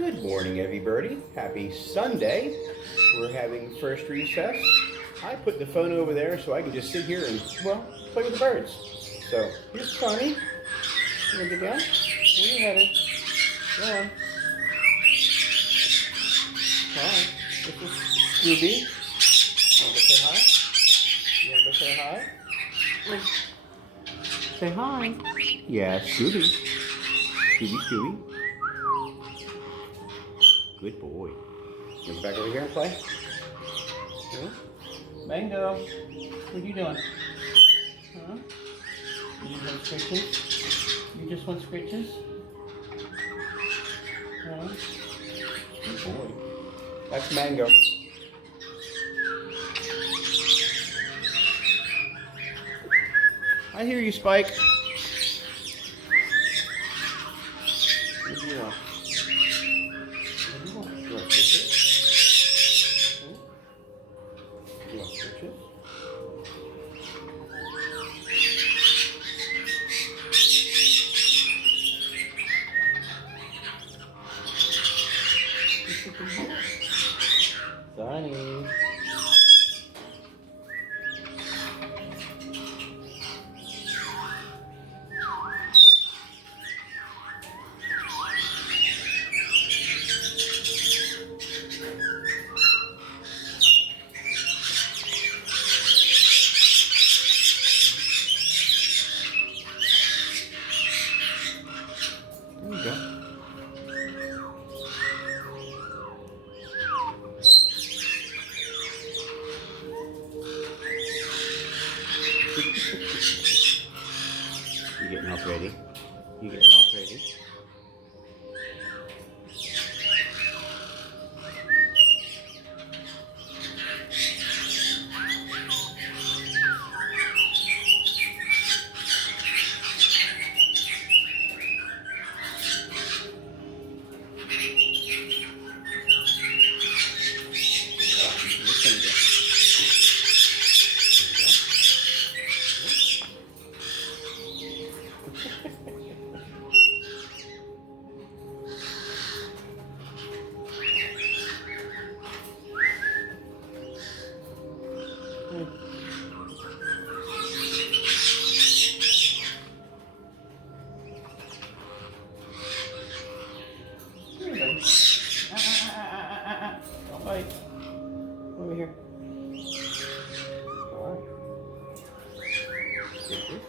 Good morning, everybody. Happy Sunday. We're having first recess. I put the phone over there so I can just sit here and, well, play with the birds. So, here's Connie. You want to get down? Where you headed? Go on. Hi. This is Scooby. You want to say hi? You want to say hi? Say hi. Yeah, Scooby. Scooby. Good boy. You go back over here and play? Huh? Mango, what are you doing? Huh? You just want scritches? You just want scritches? Huh? Good boy. That's Mango. I hear you, Spike. What do you want? You want stitches? You want stitches? Sonny. There you go. You getting all pretty? You getting all pretty? Don't bite. Over here. Alright. Stitches.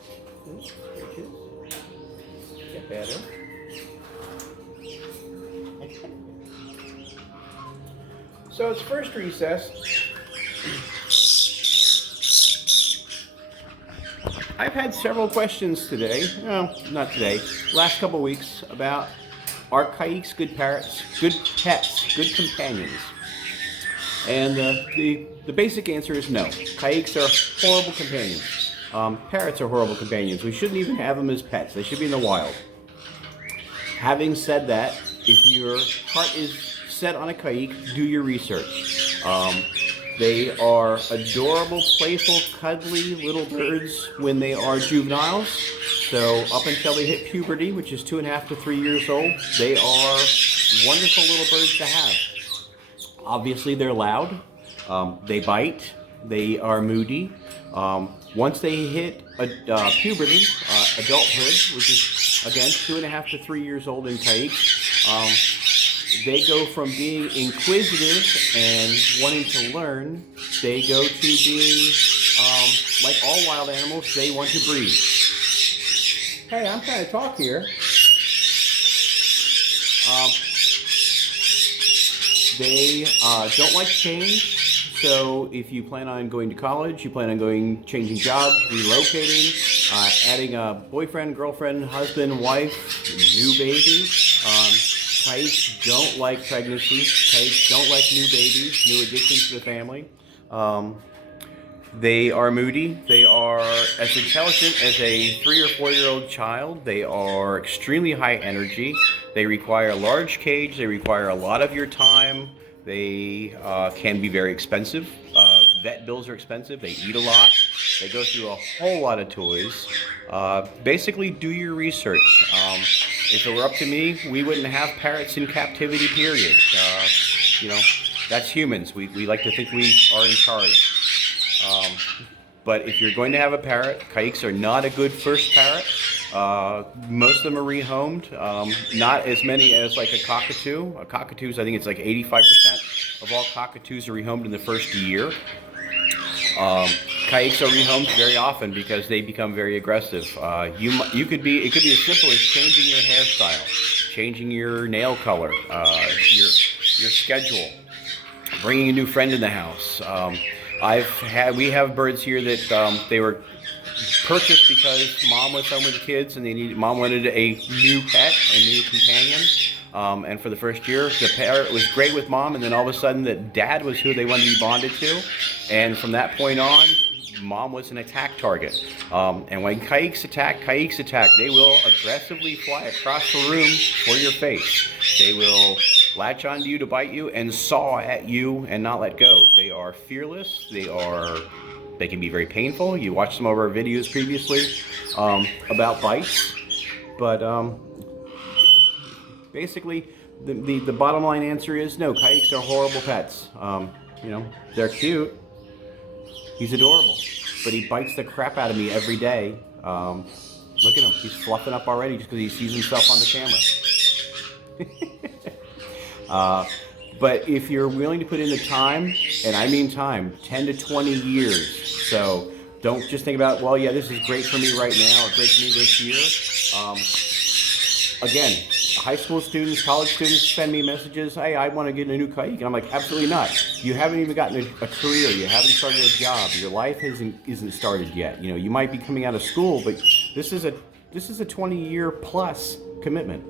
Get better. So it's first recess. I've had several questions today, no, not today, last couple of weeks about are Caiques good parrots, good pets, good companions? And the basic answer is no. Caiques are horrible companions. Parrots are horrible companions. We shouldn't even have them as pets. They should be in the wild. Having said that, if your heart is set on a Caique, do your research. They are adorable, playful, cuddly little birds when they are juveniles. So up until they hit puberty, which is 2.5 to 3 years old, they are wonderful little birds to have. Obviously, they're loud. They bite. They are moody. Once they hit puberty, adulthood, which is again 2.5 to 3 years old in Caiques, they go from being inquisitive and wanting to learn, they go to being, like all wild animals, they want to breed. Hey, I'm trying to talk here. They don't like change, so if you plan on going to college, you plan on changing jobs, relocating, adding a boyfriend, girlfriend, husband, wife, new baby, Caiques don't like pregnancy. Caiques don't like new babies, new additions to the family. They are moody. They are as intelligent as a 3 or 4-year-old child. They are extremely high energy. They require a large cage. They require a lot of your time. They can be very expensive. Vet bills are expensive. They eat a lot. They go through a whole lot of toys. Basically, do your research. If it were up to me, we wouldn't have parrots in captivity, period. You know, that's humans. We like to think we are in charge. But if you're going to have a parrot, Caiques are not a good first parrot. Most of them are rehomed. Not as many as like a cockatoo. Cockatoos, I think it's like 85% of all cockatoos are rehomed in the first year. Caiques are rehomed very often because they become very aggressive. It could be as simple as changing your hairstyle, changing your nail color, your schedule, bringing a new friend in the house. We have birds here that they were purchased because mom was home with the kids and mom wanted a new pet, a new companion. And for the first year, the parrot was great with mom, and then all of a sudden that dad was who they wanted to be bonded to. And from that point on, mom was an attack target. And when Caiques attack, they will aggressively fly across the room for your face. They will latch onto you to bite you and saw at you and not let go. They are fearless. They can be very painful. You watched some of our videos previously about bites. But basically, the bottom line answer is no, Caiques are horrible pets. You know, they're cute. He's adorable, but he bites the crap out of me every day. Look at him. He's fluffing up already just because he sees himself on the camera. But if you're willing to put in the time, and I mean time, 10 to 20 years. So don't just think about, well, yeah, this is great for me right now or great for me this year. Again, high school students, college students send me messages, hey, I want to get a new Caique. And I'm like, absolutely not. You haven't even gotten a career. You haven't started a job. Your life isn't started yet. You know, you might be coming out of school, but this is a 20-year plus commitment.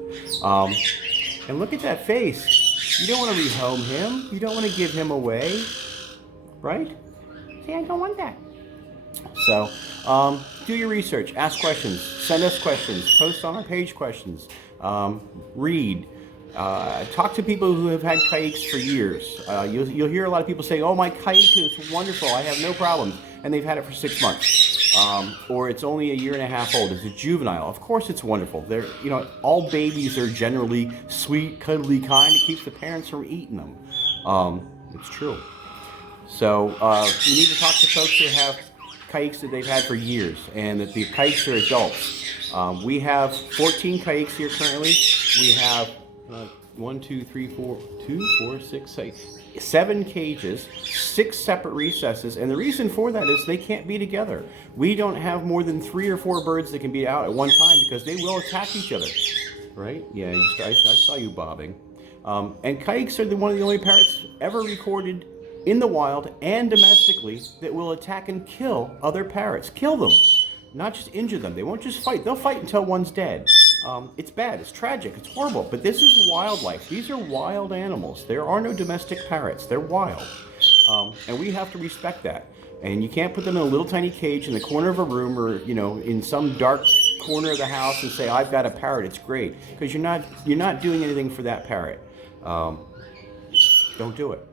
And look at that face. You don't want to rehome him. You don't want to give him away, right? See, I don't want that. So, do your research, ask questions, send us questions, post on our page questions, read, talk to people who have had Caiques for years. You'll hear a lot of people say, oh, my Caique is wonderful, I have no problems, and they've had it for 6 months. Or it's only a year and a half old, it's a juvenile. Of course it's wonderful. All babies are generally sweet, cuddly kind. It keeps the parents from eating them. It's true. So you need to talk to folks who have Caiques that they've had for years, and that the Caiques are adults. We have 14 Caiques here currently. We have 7 cages, 6 separate recesses, and the reason for that is they can't be together. We don't have more than 3 or 4 birds that can be out at one time because they will attack each other. Right? Yeah, I saw you bobbing. And Caiques are one of the only parrots ever recorded in the wild and domestically that will attack and kill other parrots. Kill them, not just injure them. They won't just fight. They'll fight until one's dead. It's bad, it's tragic, it's horrible, but this is wildlife. These are wild animals. There are no domestic parrots. They're wild. And we have to respect that. And you can't put them in a little tiny cage in the corner of a room or, in some dark corner of the house and say, I've got a parrot, it's great. Because you're not doing anything for that parrot. Don't do it.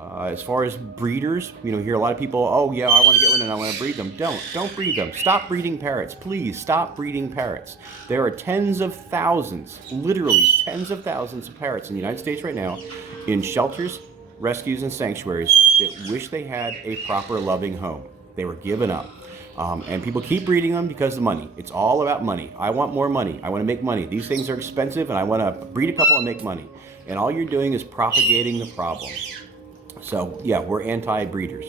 As far as breeders, hear a lot of people, oh yeah, I want to get one and I want to breed them. Don't breed them. Stop breeding parrots. Please stop breeding parrots. There are tens of thousands, literally tens of thousands of parrots in the United States right now in shelters, rescues, and sanctuaries that wish they had a proper loving home. They were given up. And people keep breeding them because of money. It's all about money. I want more money. I want to make money. These things are expensive and I want to breed a couple and make money. And all you're doing is propagating the problem. So, yeah, we're anti-breeders.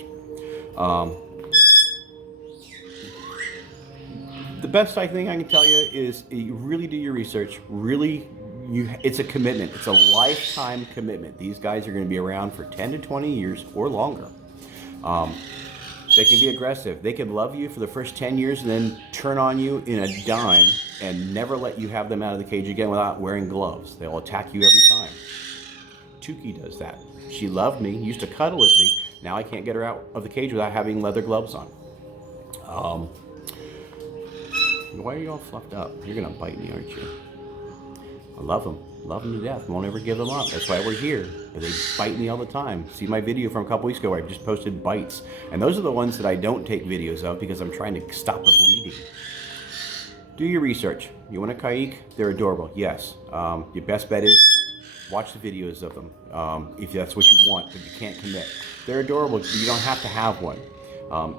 The best thing I can tell you is you really do your research. Really, it's a commitment. It's a lifetime commitment. These guys are going to be around for 10 to 20 years or longer. They can be aggressive. They can love you for the first 10 years and then turn on you in a dime and never let you have them out of the cage again without wearing gloves. They'll attack you every time. Caique does that. She loved me, used to cuddle with me. Now I can't get her out of the cage without having leather gloves on. Why are you all fluffed up? You're gonna bite me, aren't you? I love them to death. Won't ever give them up. That's why we're here. But they bite me all the time. See my video from a couple weeks ago where I just posted bites. And those are the ones that I don't take videos of because I'm trying to stop the bleeding. Do your research. You want a Caique? They're adorable, yes. Your best bet is watch the videos of them if that's what you want, but you can't commit. They're adorable. You don't have to have one.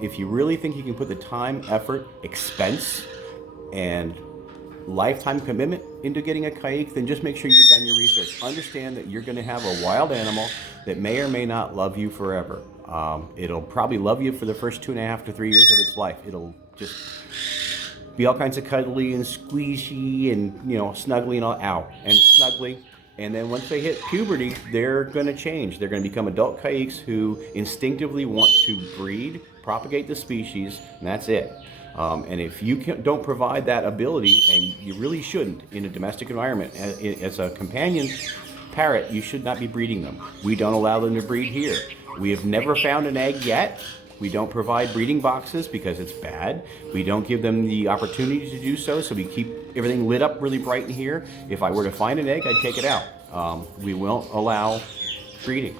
If you really think you can put the time, effort, expense, and lifetime commitment into getting a Caique, then just make sure you've done your research. Understand that you're going to have a wild animal that may or may not love you forever. It'll probably love you for the first 2.5 to 3 years of its life. It'll just be all kinds of cuddly and squeezy and, you know, snuggly and all out and snuggly. And then once they hit puberty, they're going to change. They're going to become adult Caiques who instinctively want to breed, propagate the species, and that's it. And if you don't provide that ability, and you really shouldn't in a domestic environment, as a companion parrot, you should not be breeding them. We don't allow them to breed here. We have never found an egg yet. We don't provide breeding boxes because it's bad. We don't give them the opportunity to do so, so we keep everything lit up really bright in here. If I were to find an egg, I'd take it out. We won't allow breeding.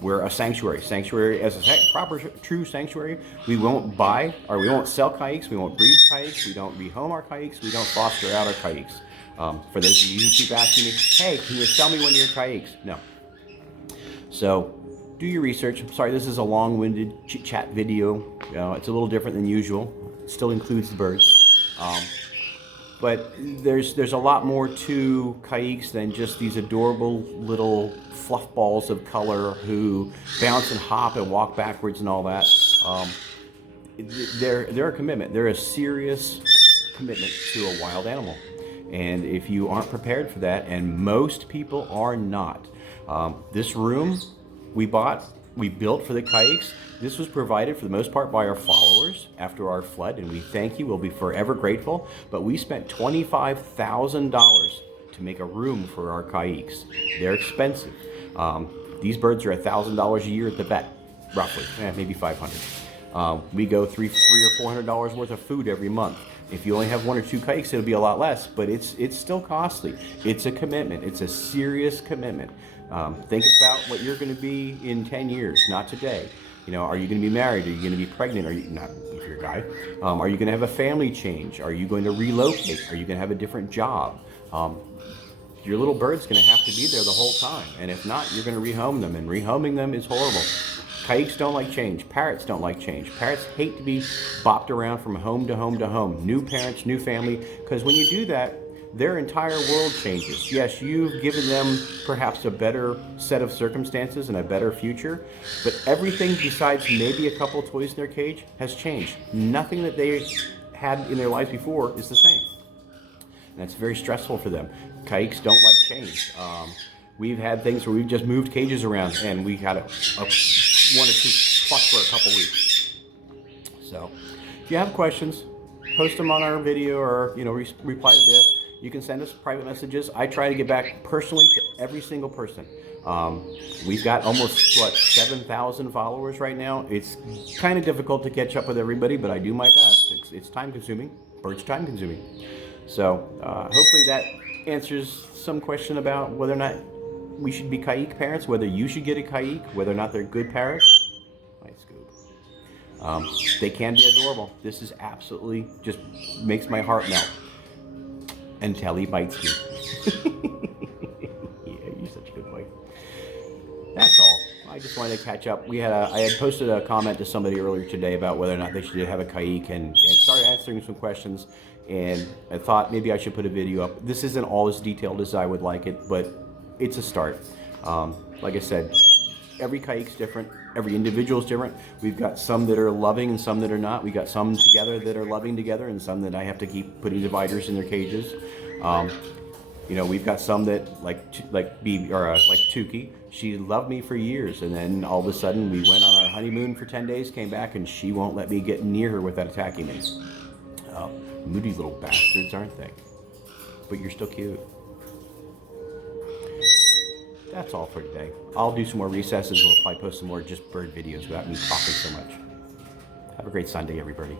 We're a sanctuary. Sanctuary, as a proper, true sanctuary, we won't buy, or we won't sell Caiques, we won't breed Caiques, we don't rehome our Caiques, we don't foster out our Caiques. For those of you who keep asking me, hey, can you sell me one of your Caiques? No. So, do your research. I'm sorry, this is a long-winded chit-chat video. It's a little different than usual. It still includes the birds. But there's a lot more to Caiques than just these adorable little fluff balls of color who bounce and hop and walk backwards and all that. They're a commitment. They're a serious commitment to a wild animal. And if you aren't prepared for that, and most people are not, this room we built for the Caiques. This was provided for the most part by our followers after our flood, and we thank you. We'll be forever grateful. But we spent $25,000 to make a room for our Caiques. They're expensive. These birds are $1,000 a year at the vet, roughly, maybe $500. We go $300 or $400 worth of food every month. If you only have 1 or 2 Caiques, it'll be a lot less, but it's still costly. It's a commitment. It's a serious commitment. Think about what you're going to be in 10 years, not today. You know, are you going to be married? Are you going to be pregnant? Are you not, if you're a guy? Are you going to have a family change? Are you going to relocate? Are you going to have a different job? Your little bird's going to have to be there the whole time, and if not, you're going to rehome them, and rehoming them is horrible. Caiques don't like change. Parrots don't like change. Parrots hate to be bopped around from home to home to home. New parents, new family, because when you do that, their entire world changes. Yes, you've given them perhaps a better set of circumstances and a better future, but everything besides maybe a couple toys in their cage has changed. Nothing that they had in their lives before is the same. And that's very stressful for them. Caiques don't like change. We've had things where we've just moved cages around and we had a 1 or 2 pluck for a couple weeks. So, if you have questions, post them on our video or reply to this. You can send us private messages. I try to get back personally to every single person. We've got almost 7,000 followers right now. It's kind of difficult to catch up with everybody, but I do my best. It's time consuming. Bird's time consuming. So hopefully that answers some question about whether or not we should be Caique parents, whether you should get a Caique, whether or not they're good parrots. Nice scoop. They can be adorable. This is absolutely just makes my heart melt. Until he bites me. Yeah, you're such a good boy. That's all. I just wanted to catch up. I had posted a comment to somebody earlier today about whether or not they should have a Caique and started answering some questions. And I thought maybe I should put a video up. This isn't all as detailed as I would like it, but it's a start. Like I said, every Caique's different. Every individual is different. We've got some that are loving and some that are not. We've got some together that are loving together and some that I have to keep putting dividers in their cages. We've got some that like Tuki. She loved me for years, and then all of a sudden we went on our honeymoon for 10 days, came back, and she won't let me get near her without attacking me. Moody little bastards, aren't they? But you're still cute. That's all for today. I'll do some more recesses and we'll probably post some more just bird videos without me talking so much. Have a great Sunday, everybody.